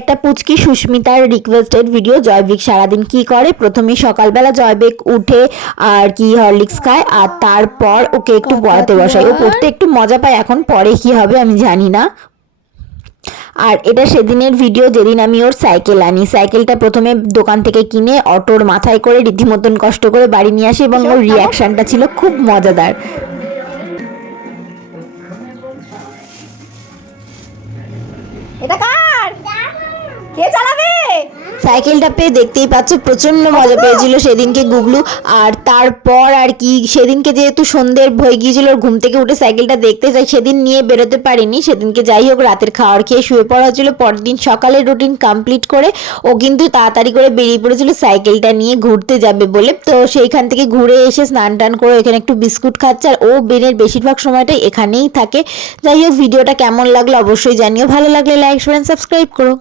একটা পুচকি সুস্মিতার requested video. জয়বিক সারাদিন কি করে, প্রথমে সকালবেলা জয়বিক উঠে আর কি হরলিক্স খায়, আর তারপর ওকে একটু পড়াতে বসায়। ও পড়তে একটু মজা পায়, এখন পরে কি হবে আমি জানি না। আর এটা সেদিনের ভিডিও যেদিন আমি ওর সাইকেল আনি। সাইকেলটা প্রথমে দোকান থেকে কিনে অটোর মাথায় করে রীতিমতন কষ্ট করে বাড়ি নিয়ে আসি, এবং ওর রিয়াকশনটা ছিল খুব মজাদার। এটা কার? কে চালাবে? সাইকেলটা পেয়ে দেখতেই পাচ্ছ প্রচন্ড মজা পেয়েছিল সেদিনকে গুবলু। আর তারপর আর কি, সেদিনকে যেহেতু সন্ধ্যের হয়ে গিয়েছিল, ঘুম থেকে উঠে সাইকেলটা দেখতে চাই, সেদিন নিয়ে বেরোতে পারিনি। সেদিনকে যাই হোক রাতের খাওয়ার খেয়ে শুয়ে পড়া হচ্ছিল। পরের দিন সকালের রুটিন কমপ্লিট করে ও কিন্তু তাড়াতাড়ি করে বেরিয়ে পড়েছিল সাইকেলটা নিয়ে ঘুরতে যাবে বলে। তো সেইখান থেকে ঘুরে এসে স্নান টান করে এখানে একটু বিস্কুট খাচ্ছে, আর ও দিনের বেশিরভাগ সময়টাই এখানেই থাকে। যাই হোক ভিডিওটা কেমন লাগলো অবশ্যই জানিও, ভালো লাগলে লাইক শেয়ার সাবস্ক্রাইব করো।